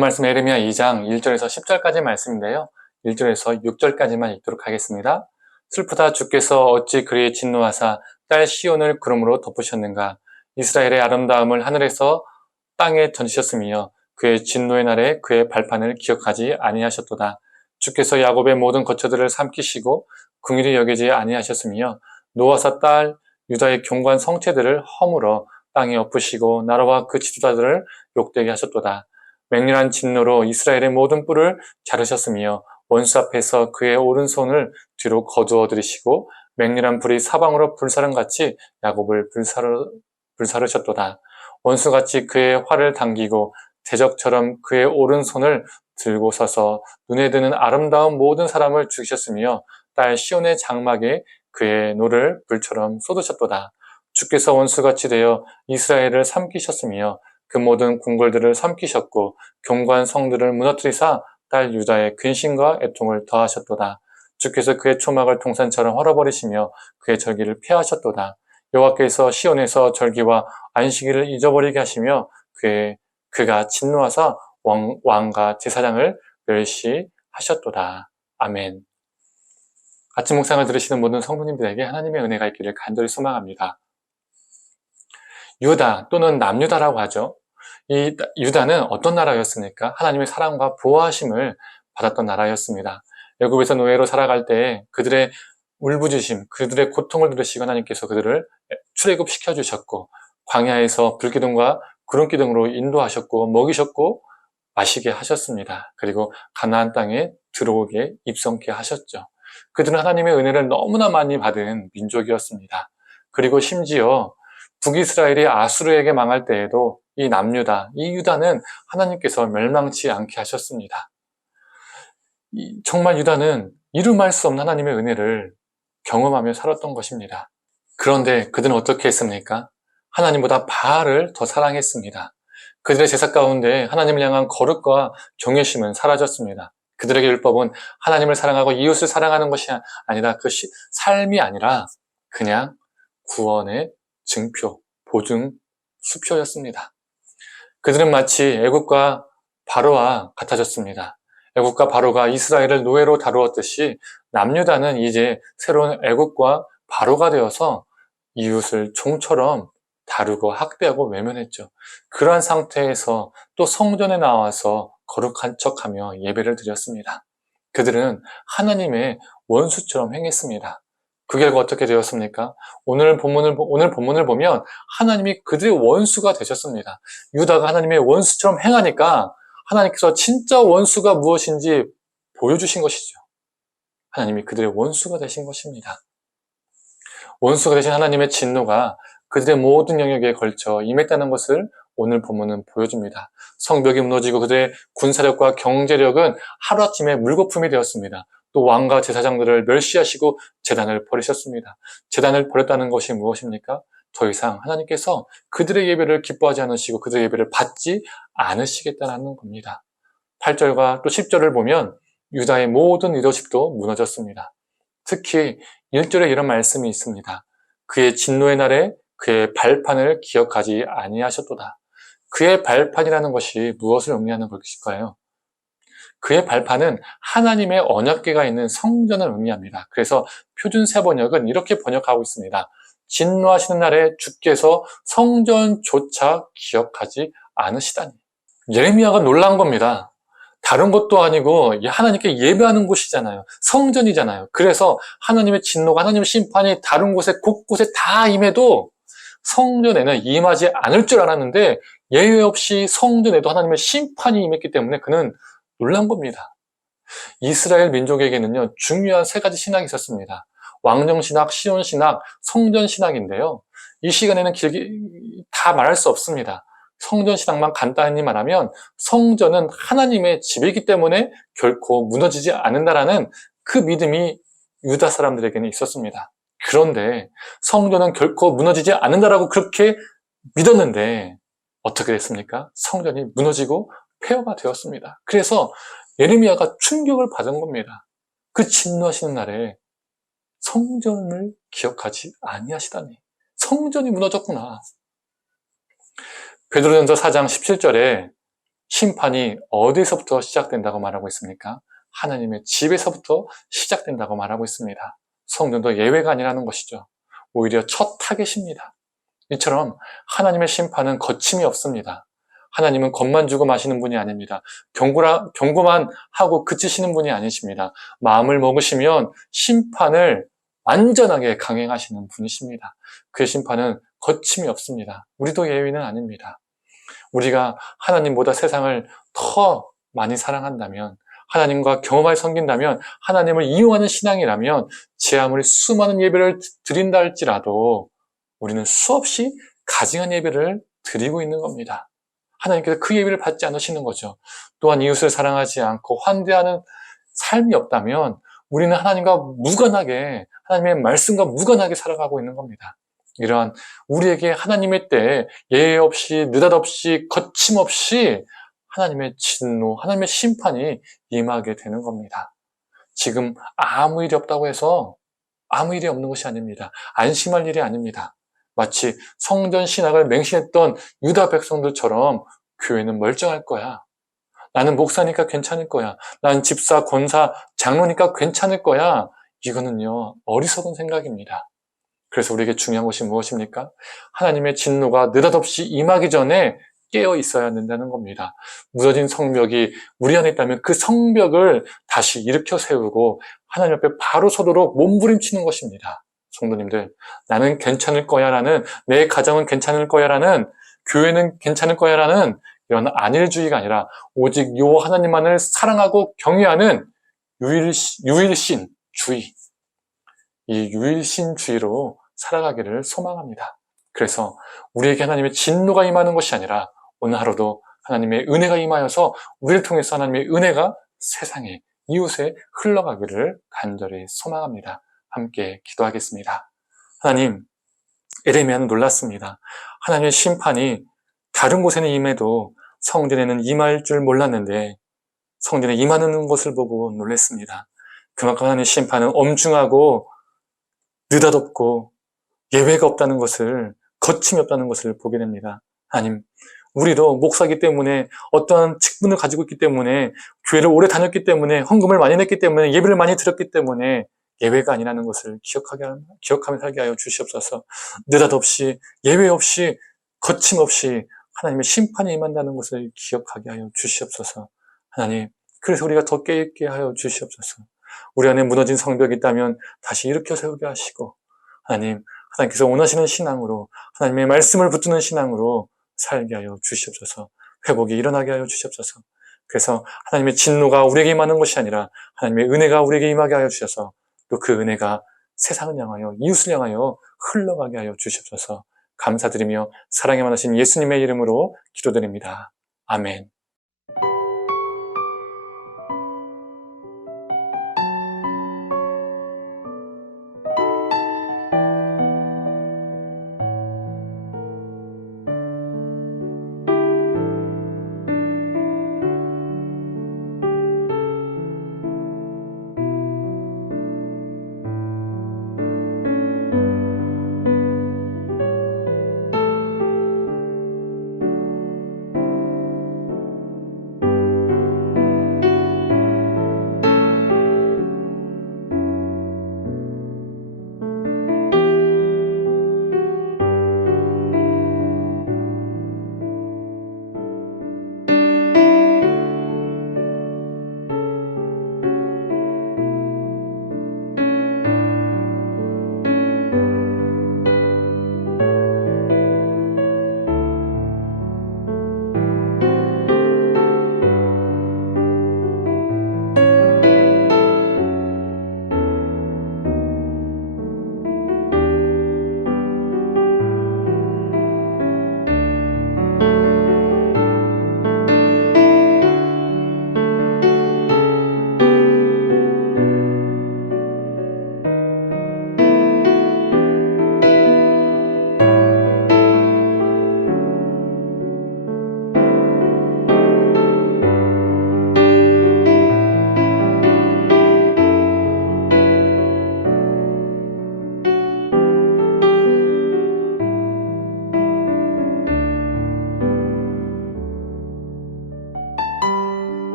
오늘 말씀 에레미야 2장 1절에서 10절까지 말씀인데요. 1절에서 6절까지만 읽도록 하겠습니다. 슬프다 주께서 어찌 그리 진노하사 딸 시온을 구름으로 덮으셨는가. 이스라엘의 아름다움을 하늘에서 땅에 던지셨으며 그의 진노의 날에 그의 발판을 기억하지 아니하셨도다. 주께서 야곱의 모든 거처들을 삼키시고 긍휼히 여기지 아니하셨으며 노아사 딸 유다의 경관 성체들을 허물어 땅에 엎으시고 나라와 그 지도자들을 욕되게 하셨도다. 맹렬한 진노로 이스라엘의 모든 뿔을 자르셨으며 원수 앞에서 그의 오른손을 뒤로 거두어 들이시고 맹렬한 불이 사방으로 불사른같이 야곱을 불사르셨도다. 원수같이 그의 활을 당기고 대적처럼 그의 오른손을 들고 서서 눈에 드는 아름다운 모든 사람을 죽이셨으며 딸 시온의 장막에 그의 노를 불처럼 쏟으셨도다. 주께서 원수같이 되어 이스라엘을 삼키셨으며 그 모든 궁궐들을 삼키셨고 경관 성들을 무너뜨리사 딸 유다의 근심과 애통을 더하셨도다. 주께서 그의 초막을 동산처럼 헐어버리시며 그의 절기를 폐하셨도다. 여호와께서 시온에서 절기와 안식일을 잊어버리게 하시며 그가 진노하사 왕과 제사장을 멸시하셨도다. 아멘. 아침 묵상을 들으시는 모든 성도님들에게 하나님의 은혜가 있기를 간절히 소망합니다. 유다 또는 남유다라고 하죠. 이 유다는 어떤 나라였습니까? 하나님의 사랑과 보호하심을 받았던 나라였습니다. 애굽에서 노예로 살아갈 때 그들의 울부짖음, 그들의 고통을 들으시고 하나님께서 그들을 출애굽시켜 주셨고 광야에서 불기둥과 구름기둥으로 인도하셨고 먹이셨고 마시게 하셨습니다. 그리고 가나안 땅에 들어오게 입성케 하셨죠. 그들은 하나님의 은혜를 너무나 많이 받은 민족이었습니다. 그리고 심지어 북이스라엘이 아수르에게 망할 때에도 이 남유다, 이 유다는 하나님께서 멸망치 않게 하셨습니다. 정말 유다는 이루말 수 없는 하나님의 은혜를 경험하며 살았던 것입니다. 그런데 그들은 어떻게 했습니까? 하나님보다 바알을 더 사랑했습니다. 그들의 제사 가운데 하나님을 향한 거룩과 경외심은 사라졌습니다. 그들에게 율법은 하나님을 사랑하고 이웃을 사랑하는 것이 아니라 그 삶이 아니라 그냥 구원의 증표, 보증, 수표였습니다. 그들은 마치 애굽과 바로와 같아졌습니다. 애굽과 바로가 이스라엘을 노예로 다루었듯이 남유다는 이제 새로운 애굽과 바로가 되어서 이웃을 종처럼 다루고 학대하고 외면했죠. 그러한 상태에서 또 성전에 나와서 거룩한 척하며 예배를 드렸습니다. 그들은 하나님의 원수처럼 행했습니다. 그 결과 어떻게 되었습니까? 오늘 본문을 보면 하나님이 그들의 원수가 되셨습니다. 유다가 하나님의 원수처럼 행하니까 하나님께서 진짜 원수가 무엇인지 보여주신 것이죠. 하나님이 그들의 원수가 되신 것입니다. 원수가 되신 하나님의 진노가 그들의 모든 영역에 걸쳐 임했다는 것을 오늘 본문은 보여줍니다. 성벽이 무너지고 그들의 군사력과 경제력은 하루아침에 물거품이 되었습니다. 또 왕과 제사장들을 멸시하시고 제단을 버리셨습니다. 제단을 버렸다는 것이 무엇입니까? 더 이상 하나님께서 그들의 예배를 기뻐하지 않으시고 그들의 예배를 받지 않으시겠다는 겁니다. 8절과 또 10절을 보면 유다의 모든 리더십도 무너졌습니다. 특히 1절에 이런 말씀이 있습니다. 그의 진노의 날에 그의 발판을 기억하지 아니하셨도다. 그의 발판이라는 것이 무엇을 의미하는 것일까요? 그의 발판은 하나님의 언약궤가 있는 성전을 의미합니다. 그래서 표준세 번역은 이렇게 번역하고 있습니다. 진노하시는 날에 주께서 성전조차 기억하지 않으시다니. 예레미야가 놀란 겁니다. 다른 것도 아니고 하나님께 예배하는 곳이잖아요. 성전이잖아요. 그래서 하나님의 진노가, 하나님의 심판이 다른 곳에 곳곳에 다 임해도 성전에는 임하지 않을 줄 알았는데 예외 없이 성전에도 하나님의 심판이 임했기 때문에 그는 놀란 겁니다. 이스라엘 민족에게는요, 중요한 세 가지 신학이 있었습니다. 왕정신학, 시온신학, 성전신학인데요. 이 시간에는 길게 다 말할 수 없습니다. 성전신학만 간단히 말하면 성전은 하나님의 집이기 때문에 결코 무너지지 않는다라는 그 믿음이 유다 사람들에게는 있었습니다. 그런데 성전은 결코 무너지지 않는다라고 그렇게 믿었는데 어떻게 됐습니까? 성전이 무너지고 폐허가 되었습니다. 그래서 예레미야가 충격을 받은 겁니다. 그 진노하시는 날에 성전을 기억하지 아니하시다니. 성전이 무너졌구나. 베드로전서 4장 17절에 심판이 어디서부터 시작된다고 말하고 있습니까? 하나님의 집에서부터 시작된다고 말하고 있습니다. 성전도 예외가 아니라는 것이죠. 오히려 첫 타겟입니다. 이처럼 하나님의 심판은 거침이 없습니다. 하나님은 겁만 주고 마시는 분이 아닙니다. 경고만 하고 그치시는 분이 아니십니다. 마음을 먹으시면 심판을 완전하게 강행하시는 분이십니다. 그의 심판은 거침이 없습니다. 우리도 예외는 아닙니다. 우리가 하나님보다 세상을 더 많이 사랑한다면, 하나님과 경험하여 섬긴다면, 하나님을 이용하는 신앙이라면 제 아무리 수많은 예배를 드린다 할지라도 우리는 수없이 가증한 예배를 드리고 있는 겁니다. 하나님께서 그 예배를 받지 않으시는 거죠. 또한 이웃을 사랑하지 않고 환대하는 삶이 없다면 우리는 하나님과 무관하게, 하나님의 말씀과 무관하게 살아가고 있는 겁니다. 이러한 우리에게 하나님의 때에 예외 없이, 느닷없이, 거침없이 하나님의 진노, 하나님의 심판이 임하게 되는 겁니다. 지금 아무 일이 없다고 해서 아무 일이 없는 것이 아닙니다. 안심할 일이 아닙니다. 마치 성전 신학을 맹신했던 유다 백성들처럼 교회는 멀쩡할 거야. 나는 목사니까 괜찮을 거야. 난 집사, 권사, 장로니까 괜찮을 거야. 이거는요, 어리석은 생각입니다. 그래서 우리에게 중요한 것이 무엇입니까? 하나님의 진노가 느닷없이 임하기 전에 깨어 있어야 된다는 겁니다. 무너진 성벽이 우리 안에 있다면 그 성벽을 다시 일으켜 세우고 하나님 앞에 바로 서도록 몸부림치는 것입니다. 성도님들, 나는 괜찮을 거야 라는, 내 가정은 괜찮을 거야 라는, 교회는 괜찮을 거야 라는 이런 안일주의가 아니라 오직 요 하나님만을 사랑하고 경외하는 유일신주의, 이 유일신주의로 살아가기를 소망합니다. 그래서 우리에게 하나님의 진노가 임하는 것이 아니라 오늘 하루도 하나님의 은혜가 임하여서 우리를 통해서 하나님의 은혜가 세상에, 이웃에 흘러가기를 간절히 소망합니다. 함께 기도하겠습니다. 하나님, 에레미야는 놀랐습니다. 하나님의 심판이 다른 곳에는 임해도 성전에는 임할 줄 몰랐는데 성전에 임하는 것을 보고 놀랐습니다. 그만큼 하나님의 심판은 엄중하고 느닷없고 예외가 없다는 것을, 거침이 없다는 것을 보게 됩니다. 하나님, 우리도 목사이기 때문에, 어떠한 직분을 가지고 있기 때문에, 교회를 오래 다녔기 때문에, 헌금을 많이 냈기 때문에, 예배를 많이 드렸기 때문에 예외가 아니라는 것을 기억하며 살게 하여 주시옵소서. 느닷없이, 예외 없이, 거침없이 하나님의 심판이 임한다는 것을 기억하게 하여 주시옵소서. 하나님, 그래서 우리가 더 깨있게 하여 주시옵소서. 우리 안에 무너진 성벽이 있다면 다시 일으켜 세우게 하시고, 하나님, 하나님께서 원하시는 신앙으로, 하나님의 말씀을 붙드는 신앙으로 살게 하여 주시옵소서. 회복이 일어나게 하여 주시옵소서. 그래서 하나님의 진노가 우리에게 임하는 것이 아니라 하나님의 은혜가 우리에게 임하게 하여 주셔서 또 그 은혜가 세상을 향하여, 이웃을 향하여 흘러가게 하여 주시옵소서. 감사드리며 사랑에 많으신 예수님의 이름으로 기도드립니다. 아멘.